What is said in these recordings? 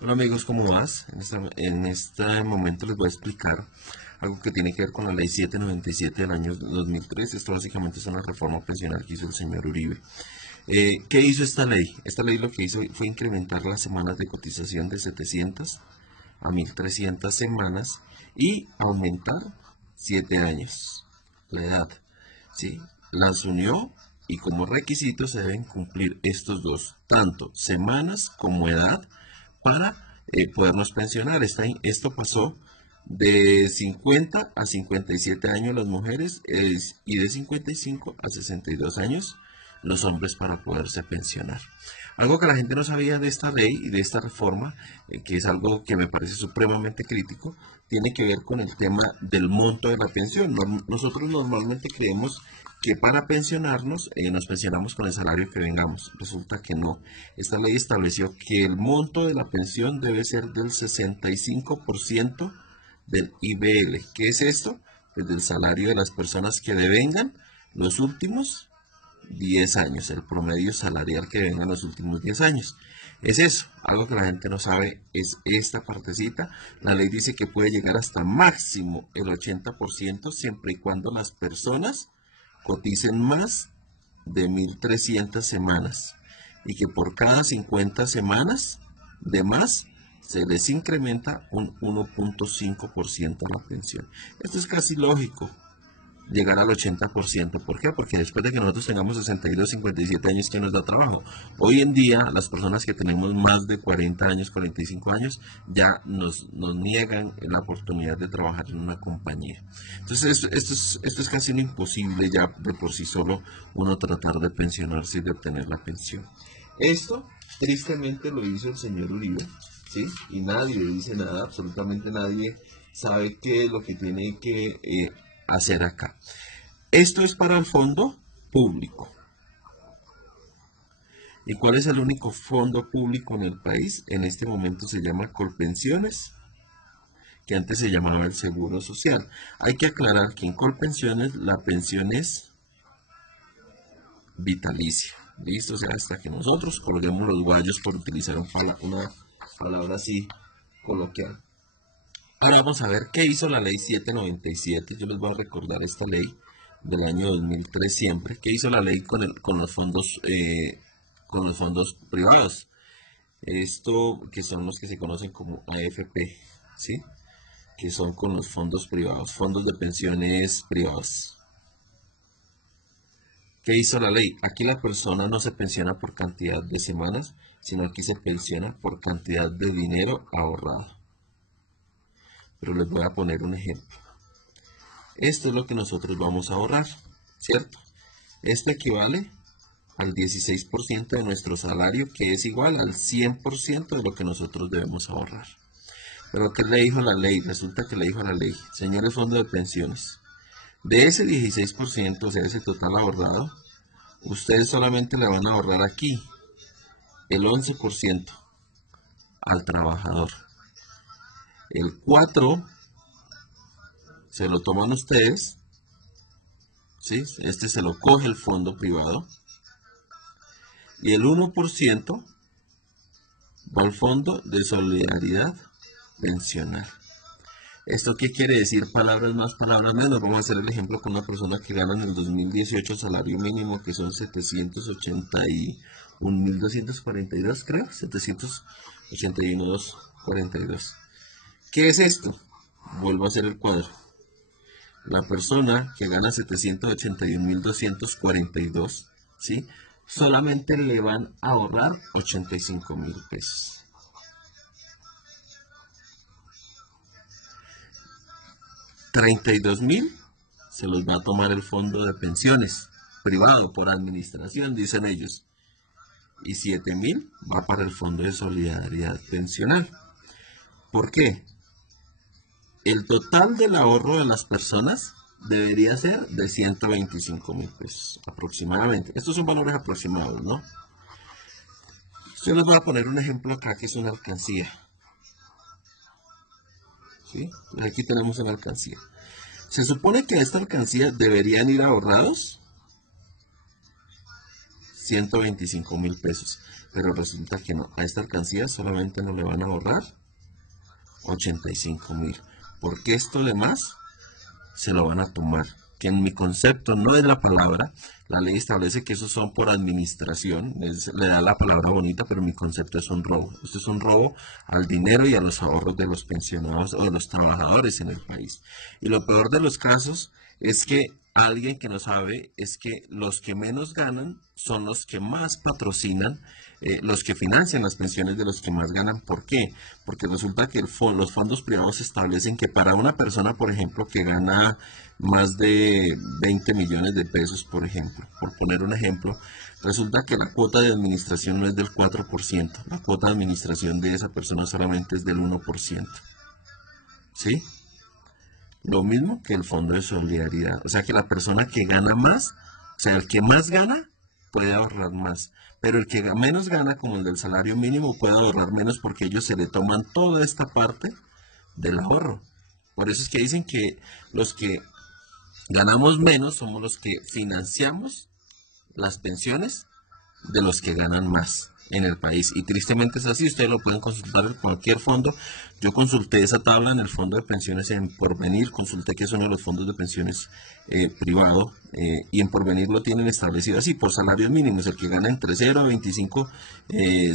Hola amigos, ¿cómo vas? En este momento les voy a explicar algo que tiene que ver con la ley 797 del año 2003. Esto básicamente es una reforma pensional que hizo el señor Uribe. ¿Qué hizo esta ley? Esta ley lo que hizo fue incrementar las semanas de cotización de 700 a 1300 semanas y aumentar 7 años la edad. ¿Sí? Las unió y como requisito se deben cumplir estos dos, tanto semanas como edad, para podernos pensionar. Esto pasó de 50 a 57 años las mujeres y de 55 a 62 años los hombres para poderse pensionar. Algo que la gente no sabía de esta ley y de esta reforma, que es algo que me parece supremamente crítico, tiene que ver con el tema del monto de la pensión. Nosotros normalmente creemos que para pensionarnos nos pensionamos con el salario que vengamos. Resulta que no. Esta ley estableció que el monto de la pensión debe ser del 65% del IBL. ¿Qué es esto? Pues del salario de las personas que devengan los últimos 10 años, el promedio salarial que vengan los últimos 10 años. Es eso, algo que la gente no sabe es esta partecita. La ley dice que puede llegar hasta máximo el 80% siempre y cuando las personas coticen más de 1300 semanas y que por cada 50 semanas de más se les incrementa un 1.5% la pensión. Esto es casi lógico, llegar al 80%. ¿Por qué? Porque después de que nosotros tengamos 62, 57 años, ¿quién nos da trabajo? Hoy en día, las personas que tenemos más de 40 años, 45 años, ya nos niegan la oportunidad de trabajar en una compañía. Entonces, esto es casi un imposible ya de por sí solo uno tratar de pensionarse y de obtener la pensión. Esto, tristemente, lo hizo el señor Uribe, ¿sí? Y nadie dice nada, absolutamente nadie sabe qué es lo que tiene que hacer acá. Esto es para el fondo público. ¿Y cuál es el único fondo público en el país? En este momento se llama Colpensiones, que antes se llamaba el Seguro Social. Hay que aclarar que en Colpensiones la pensión es vitalicia. ¿Listo? O sea, hasta que nosotros colguemos los guayos por utilizar una palabra así coloquial. Ahora vamos a ver qué hizo la ley 797. Yo les voy a recordar esta ley del año 2003 siempre. ¿Qué hizo la ley con los fondos privados? Esto que son los que se conocen como AFP, ¿sí? Que son con los fondos privados, fondos de pensiones privados. ¿Qué hizo la ley? Aquí la persona no se pensiona por cantidad de semanas, sino aquí se pensiona por cantidad de dinero ahorrado. Pero les voy a poner un ejemplo. Esto es lo que nosotros vamos a ahorrar, ¿cierto? Esto equivale al 16% de nuestro salario, que es igual al 100% de lo que nosotros debemos ahorrar. Pero ¿qué le dijo la ley? Resulta que le dijo la ley, señores fondos de pensiones, de ese 16%, o sea, ese total ahorrado, ustedes solamente le van a ahorrar aquí el 11% al trabajador. El 4% se lo toman ustedes, ¿sí? Este se lo coge el fondo privado. Y el 1% va al fondo de solidaridad pensional. ¿Esto qué quiere decir? Palabras más, palabras menos. Vamos a hacer el ejemplo con una persona que gana en el 2018 salario mínimo, que son 781.242, creo. 781.242. ¿Qué es esto? Vuelvo a hacer el cuadro. La persona que gana 781.242, ¿sí? Solamente le van a ahorrar 85.000 pesos. 32.000 se los va a tomar el fondo de pensiones privado por administración, dicen ellos. Y 7.000 va para el fondo de solidaridad pensional. ¿Por qué? El total del ahorro de las personas debería ser de 125.000 pesos aproximadamente. Estos son valores aproximados, ¿no? Yo les voy a poner un ejemplo acá que es una alcancía. ¿Sí? Aquí tenemos una alcancía. Se supone que a esta alcancía deberían ir ahorrados 125.000 pesos. Pero resulta que no, a esta alcancía solamente no le van a ahorrar 85.000. Porque esto demás se lo van a tomar. Que en mi concepto no es la palabra. La ley establece que esos son por administración. Le da la palabra bonita, pero mi concepto es un robo. Esto es un robo al dinero y a los ahorros de los pensionados o de los trabajadores en el país. Y lo peor de los casos es que alguien que no sabe es que los que menos ganan son los que más patrocinan, los que financian las pensiones de los que más ganan. ¿Por qué? Porque resulta que los fondos privados establecen que para una persona, por ejemplo, que gana más de 20 millones de pesos, por ejemplo, por poner un ejemplo, resulta que la cuota de administración no es del 4%, la cuota de administración de esa persona solamente es del 1%. ¿Sí? Lo mismo que el fondo de solidaridad. O sea que la persona que gana más, o sea, el que más gana, puede ahorrar más. Pero el que menos gana, como el del salario mínimo, puede ahorrar menos porque ellos se le toman toda esta parte del ahorro. Por eso es que dicen que los que ganamos menos somos los que financiamos las pensiones de los que ganan más en el país. Y tristemente es así, ustedes lo pueden consultar en cualquier fondo. Yo consulté esa tabla en el fondo de pensiones en Porvenir, consulté que es uno de los fondos de pensiones privado, y en Porvenir lo tienen establecido así, por salarios mínimos, el que gana entre 0 y 25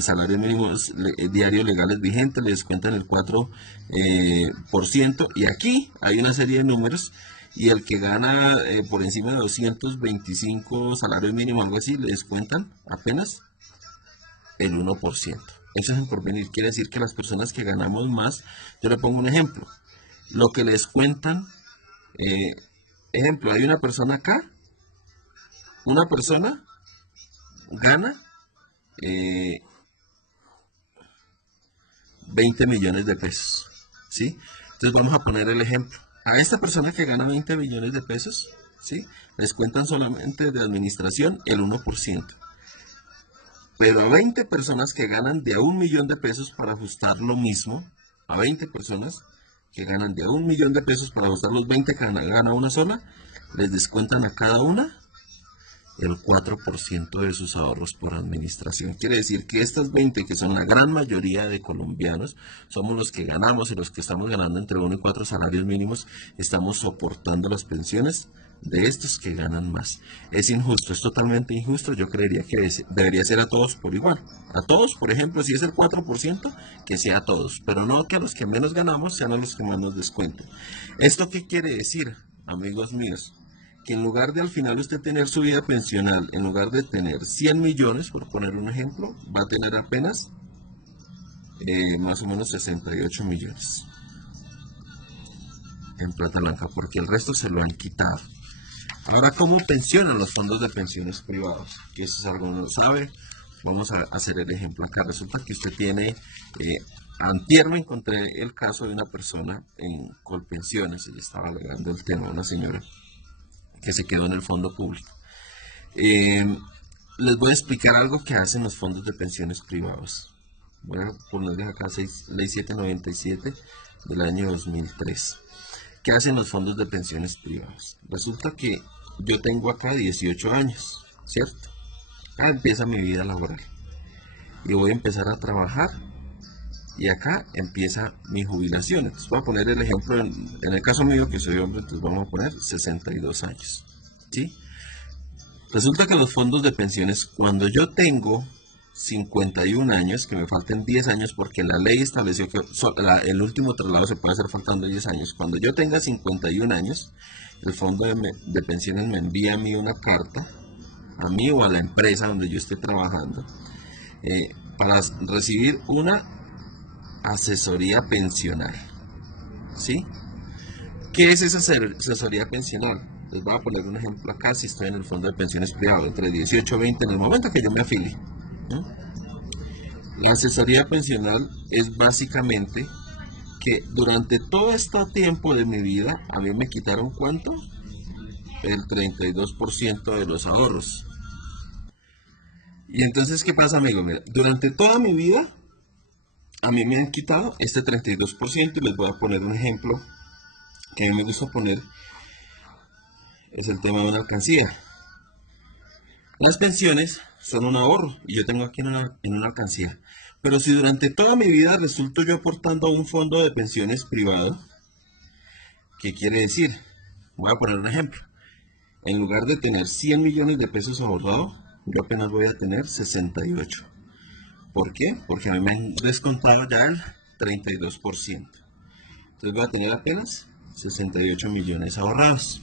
salarios mínimos diarios legales vigentes, le descuentan el 4%, y aquí hay una serie de números, y el que gana por encima de 225 salarios mínimos, algo así, le descuentan apenas el 1%. Eso es en Porvenir. Quiere decir que las personas que ganamos más, yo le pongo un ejemplo, lo que les cuentan, ejemplo, hay una persona acá, una persona gana 20 millones de pesos, ¿sí? Entonces vamos a poner el ejemplo. A esta persona que gana 20 millones de pesos, ¿sí? Les cuentan solamente de administración el 1%. Pero a 20 personas que ganan de a 1 millón de pesos para ajustar lo mismo, a 20 personas que ganan de a 1 millón de pesos para ajustar los 20 que gana una sola, les descuentan a cada una el 4% de sus ahorros por administración. Quiere decir que estas 20, que son la gran mayoría de colombianos, somos los que ganamos y los que estamos ganando entre 1 y 4 salarios mínimos, estamos soportando las pensiones de estos que ganan más. Es injusto, es totalmente injusto. Yo creería que debería ser a todos por igual. A todos, por ejemplo, si es el 4%, que sea a todos, pero no que a los que menos ganamos sean a los que más nos descuenten. ¿Esto qué quiere decir, amigos míos? Que en lugar de al final usted tener su vida pensional, en lugar de tener 100 millones, por poner un ejemplo, va a tener apenas más o menos 68 millones en plata blanca, porque el resto se lo han quitado. Ahora, ¿cómo pensionan los fondos de pensiones privados? Que eso es algo que no lo sabe. Vamos a hacer el ejemplo acá. Resulta que usted tiene, antier me encontré el caso de una persona en Colpensiones, y estaba alegando el tema, una señora que se quedó en el fondo público. Les voy a explicar algo que hacen los fondos de pensiones privados. Voy a ponerles acá ley 797 del año 2003. ¿Qué hacen los fondos de pensiones privados? Resulta que yo tengo acá 18 años, ¿cierto? Acá empieza mi vida laboral y voy a empezar a trabajar, y acá empieza mi jubilación. Entonces voy a poner el ejemplo, en el caso mío que soy hombre, entonces vamos a poner 62 años, ¿sí? Resulta que los fondos de pensiones, cuando yo tengo 51 años, que me falten 10 años porque la ley estableció que el último traslado se puede hacer faltando 10 años. Cuando yo tenga 51 años, el fondo de pensiones me envía a mí una carta, a mí o a la empresa donde yo esté trabajando, para recibir una asesoría pensional, ¿sí? ¿Qué es esa asesoría pensional? Les voy a poner un ejemplo acá, si estoy en el fondo de pensiones privado, entre 18 y 20, en el momento que yo me afilie, ¿no? La asesoría pensional es básicamente que durante todo este tiempo de mi vida, a mí me quitaron ¿cuánto? El 32% de los ahorros. Y entonces, ¿qué pasa, amigo? Mira, durante toda mi vida, a mí me han quitado este 32%, y les voy a poner un ejemplo que a mí me gusta poner, es el tema de una alcancía. Las pensiones son un ahorro y yo tengo aquí en una alcancía. Pero si durante toda mi vida resulto yo aportando a un fondo de pensiones privado, ¿qué quiere decir? Voy a poner un ejemplo. En lugar de tener 100 millones de pesos ahorrados, yo apenas voy a tener 68. ¿Por qué? Porque a mí me han descontado ya el 32%. Entonces voy a tener apenas 68 millones ahorrados.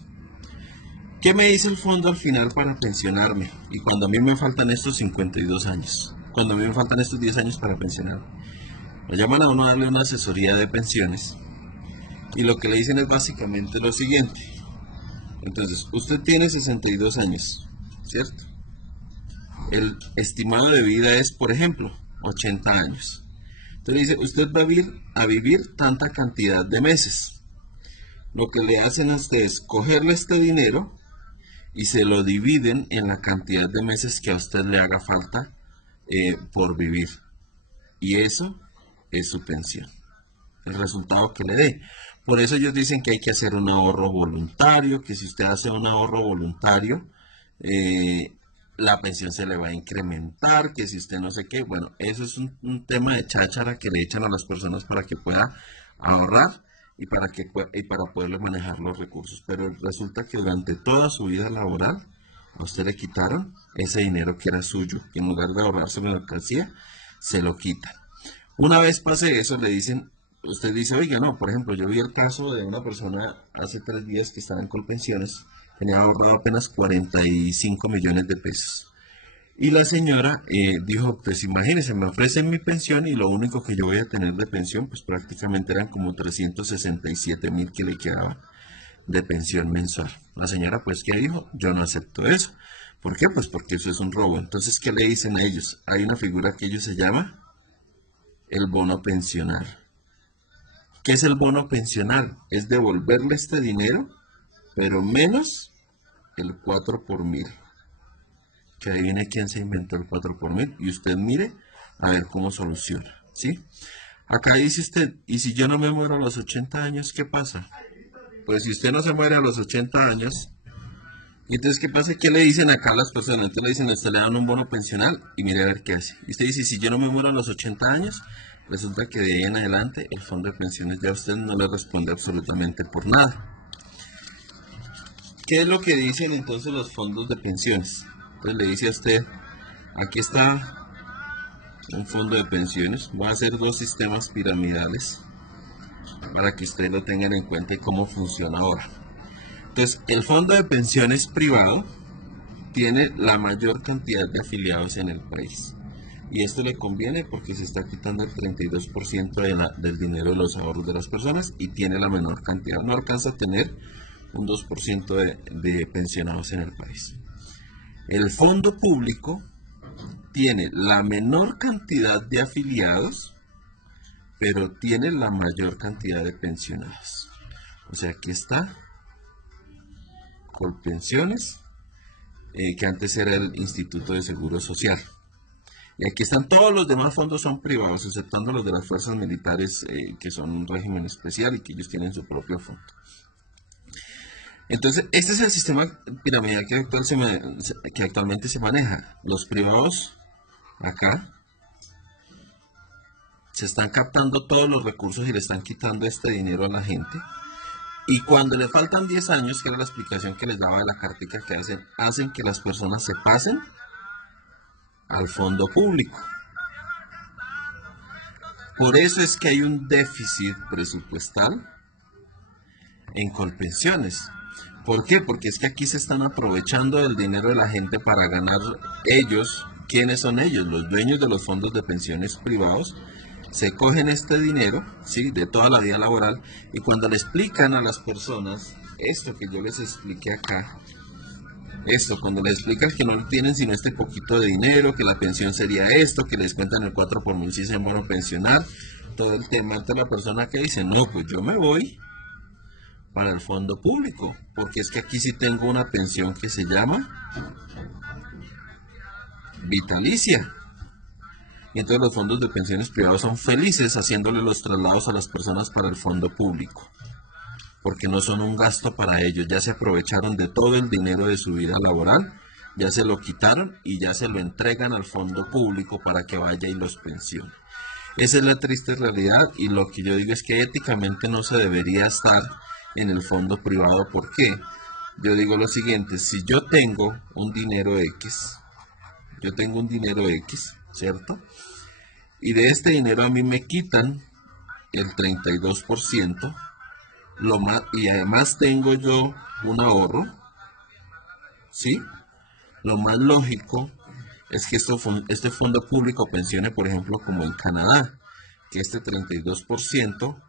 ¿Qué me dice el fondo al final para pensionarme? Y cuando a mí me faltan estos 52 años, cuando a mí me faltan estos 10 años para pensionarme, lo llaman a uno a darle una asesoría de pensiones y lo que le dicen es básicamente lo siguiente. Entonces, usted tiene 62 años, ¿cierto? El estimado de vida es, por ejemplo, 80 años. Entonces dice, usted va a vivir tanta cantidad de meses. Lo que le hacen a usted es cogerle este dinero y se lo dividen en la cantidad de meses que a usted le haga falta por vivir. Y eso es su pensión, el resultado que le dé. Por eso ellos dicen que hay que hacer un ahorro voluntario, que si usted hace un ahorro voluntario, la pensión se le va a incrementar, que si usted no sé qué, bueno, eso es un tema de cháchara que le echan a las personas para que pueda ahorrar y para poderle manejar los recursos. Pero resulta que durante toda su vida laboral, a usted le quitaron ese dinero que era suyo, y en lugar de ahorrárselo en la alcancía, se lo quitan. Una vez pase eso, le dicen, usted dice, oiga, no, por ejemplo, yo vi el caso de una persona hace 3 días que estaba en Colpensiones, tenía ahorrado apenas 45 millones de pesos. Y la señora dijo, pues imagínense, me ofrecen mi pensión y lo único que yo voy a tener de pensión, pues prácticamente eran como 367.000 que le quedaba de pensión mensual. La señora, pues, ¿qué dijo? Yo no acepto eso. ¿Por qué? Pues porque eso es un robo. Entonces, ¿qué le dicen a ellos? Hay una figura que ellos se llama el bono pensional. ¿Qué es el bono pensional? Es devolverle este dinero, pero menos el 4 por mil. Que adivine quién se inventó el 4 por mil y usted mire a ver cómo soluciona, ¿sí? Acá dice usted, ¿y si yo no me muero a los 80 años, qué pasa? Pues si usted no se muere a los 80 años, ¿y entonces qué pasa? ¿Qué le dicen acá a las personas? Entonces le dicen, usted le dan un bono pensional y mire a ver qué hace. Y usted dice, si yo no me muero a los 80 años, resulta que de ahí en adelante el fondo de pensiones ya a usted no le responde absolutamente por nada. ¿Qué es lo que dicen entonces los fondos de pensiones? Entonces le dice a usted, aquí está un fondo de pensiones, voy a hacer 2 sistemas piramidales para que ustedes lo tengan en cuenta y cómo funciona ahora. Entonces, el fondo de pensiones privado tiene la mayor cantidad de afiliados en el país. Y esto le conviene porque se está quitando el 32% del dinero de los ahorros de las personas y tiene la menor cantidad. No alcanza a tener un 2% de pensionados en el país. El fondo público tiene la menor cantidad de afiliados, pero tiene la mayor cantidad de pensionados. O sea, aquí está Colpensiones, que antes era el Instituto de Seguro Social. Y aquí están todos los demás fondos, son privados, exceptando los de las fuerzas militares, que son un régimen especial y que ellos tienen su propio fondo. Entonces, este es el sistema piramidal que actualmente se maneja. Los privados, acá, se están captando todos los recursos y le están quitando este dinero a la gente. Y cuando le faltan 10 años, que era la explicación que les daba de la cartica que hacen que las personas se pasen al fondo público. Por eso es que hay un déficit presupuestal en Colpensiones. ¿Por qué? Porque es que aquí se están aprovechando del dinero de la gente para ganar ellos. ¿Quiénes son ellos? Los dueños de los fondos de pensiones privados. Se cogen este dinero, ¿sí?, de toda la vida laboral, y cuando le explican a las personas esto que yo les expliqué acá, cuando les explican que no tienen sino este poquito de dinero, que la pensión sería esto, que les cuentan el 4 por mil si se bono pensional, todo el tema, ante la persona que dice, no, pues yo me voy para el fondo público, porque es que aquí sí tengo una pensión que se llama vitalicia. Y entonces los fondos de pensiones privados son felices haciéndole los traslados a las personas para el fondo público, porque no son un gasto para ellos, ya se aprovecharon de todo el dinero de su vida laboral ya se lo quitaron y ya se lo entregan al fondo público para que vaya y los pensione. Esa es la triste realidad y lo que yo digo es que éticamente no se debería estar en el fondo privado. ¿Por qué? Yo digo lo siguiente, si yo tengo un dinero X, ¿cierto? Y de este dinero a mí me quitan el 32%, y además tengo yo un ahorro, ¿sí? Lo más lógico es que este fondo público pensione, por ejemplo, como en Canadá, que este 32%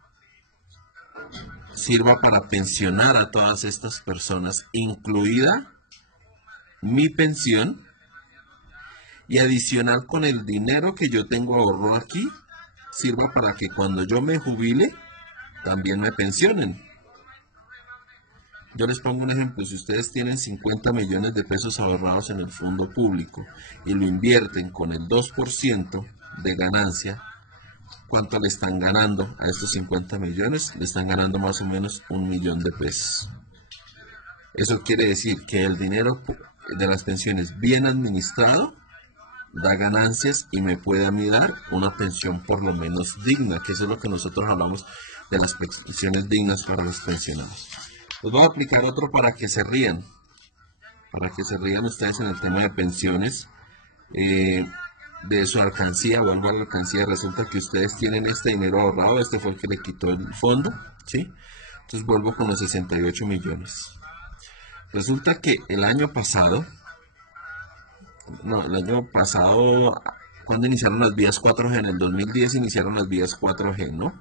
sirva para pensionar a todas estas personas, incluida mi pensión, y adicional con el dinero que yo tengo ahorrado aquí, sirva para que cuando yo me jubile, también me pensionen. Yo les pongo un ejemplo, si ustedes tienen 50 millones de pesos ahorrados en el fondo público y lo invierten con el 2% de ganancia, ¿cuánto le están ganando a estos 50 millones? Le están ganando más o menos 1.000.000 de pesos. Eso quiere decir que el dinero de las pensiones bien administrado da ganancias y me puede a mí dar una pensión por lo menos digna, que eso es lo que nosotros hablamos de las pensiones dignas para los pensionados. Les voy a aplicar otro para que se rían ustedes en el tema de pensiones. De su alcancía, vuelvo a la alcancía, resulta que ustedes tienen este dinero ahorrado, este fue el que le quitó el fondo, ¿sí? Entonces vuelvo con los 68 millones. Resulta que el año pasado, cuando iniciaron las vías 4G, en el 2010 iniciaron las vías 4G, ¿no?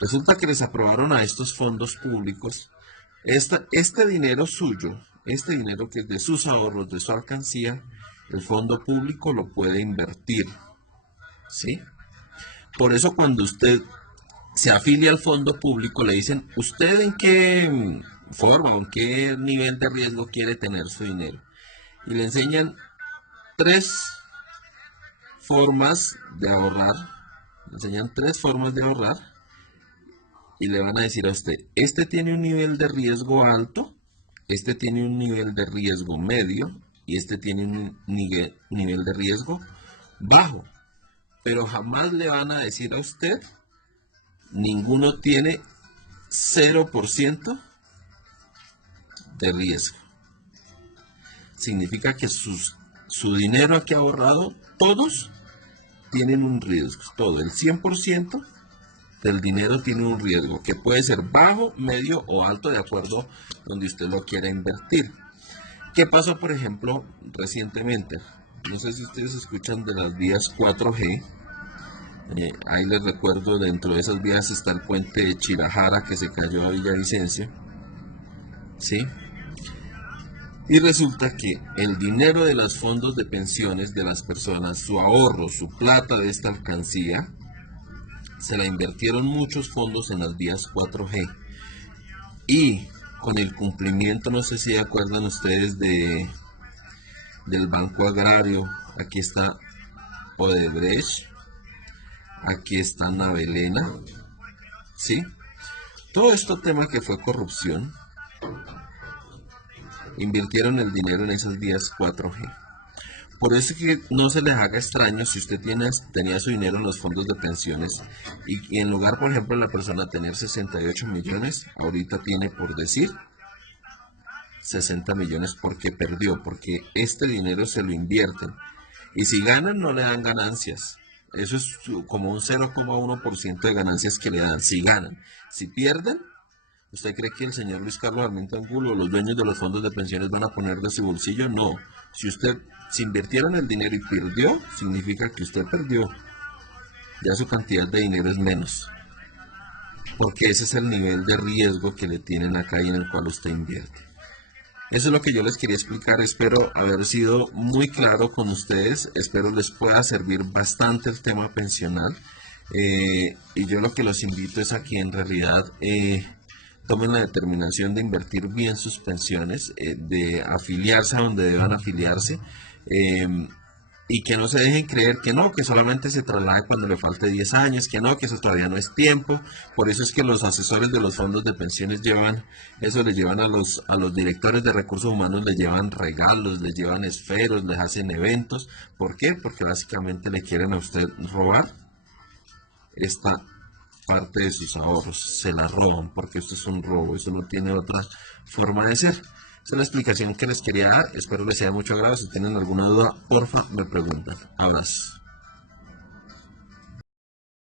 Resulta que les aprobaron a estos fondos públicos este dinero suyo, este dinero que es de sus ahorros, de su alcancía, el fondo público lo puede invertir, ¿sí? Por eso cuando usted se afilia al fondo público le dicen, ¿usted en qué forma o en qué nivel de riesgo quiere tener su dinero? Y le enseñan 3 formas de ahorrar, y le van a decir a usted, este tiene un nivel de riesgo alto, este tiene un nivel de riesgo medio y este tiene un nivel de riesgo bajo. Pero jamás le van a decir a usted, ninguno tiene 0% de riesgo. Significa que su dinero aquí ahorrado, todos tienen un riesgo, todo, el 100% del dinero tiene un riesgo que puede ser bajo, medio o alto de acuerdo donde usted lo quiera invertir. ¿Qué pasó, por ejemplo, recientemente? No sé si ustedes escuchan de las vías 4G. Ahí les recuerdo, dentro de esas vías está el puente de Chirajara que se cayó a Villavicencio, ¿sí? Y resulta que el dinero de los fondos de pensiones de las personas, su ahorro, su plata de esta alcancía, se la invirtieron muchos fondos en las vías 4G. Y con el cumplimiento, no sé si acuerdan ustedes del Banco Agrario, aquí está Odebrecht, aquí está Navelena, ¿sí? Todo este tema que fue corrupción, invirtieron el dinero en esas vías 4G. Por eso es que no se les haga extraño si usted tenía su dinero en los fondos de pensiones y en lugar, por ejemplo, de la persona tener 68 millones, ahorita tiene, por decir, 60 millones porque perdió, porque este dinero se lo invierten. Y si ganan, no le dan ganancias. Eso es como un 0,1% de ganancias que le dan si ganan. Si pierden, ¿usted cree que el señor Luis Carlos Armenta Angulo o los dueños de los fondos de pensiones van a poner de su bolsillo? No. Si invirtieron el dinero y perdió, significa que usted perdió. Ya su cantidad de dinero es menos. Porque ese es el nivel de riesgo que le tienen acá y en el cual usted invierte. Eso es lo que yo les quería explicar. Espero haber sido muy claro con ustedes. Espero les pueda servir bastante el tema pensional. Y yo lo que los invito es a que en realidad tomen la determinación de invertir bien sus pensiones, de afiliarse a donde deban afiliarse. Y que no se dejen creer que no, que solamente se traslade cuando le falte 10 años, que no, que eso todavía no es tiempo. Por eso es que los asesores de los fondos de pensiones llevan, eso les llevan a los directores de recursos humanos, les llevan regalos, les llevan esferos, les hacen eventos. ¿Por qué? Porque básicamente le quieren a usted robar esta parte de sus ahorros, se la roban, porque esto es un robo, eso no tiene otra forma de ser. Esa es la explicación que les quería dar, espero les sea de mucho agrado. Si tienen alguna duda, porfa, me preguntan. Abrazo.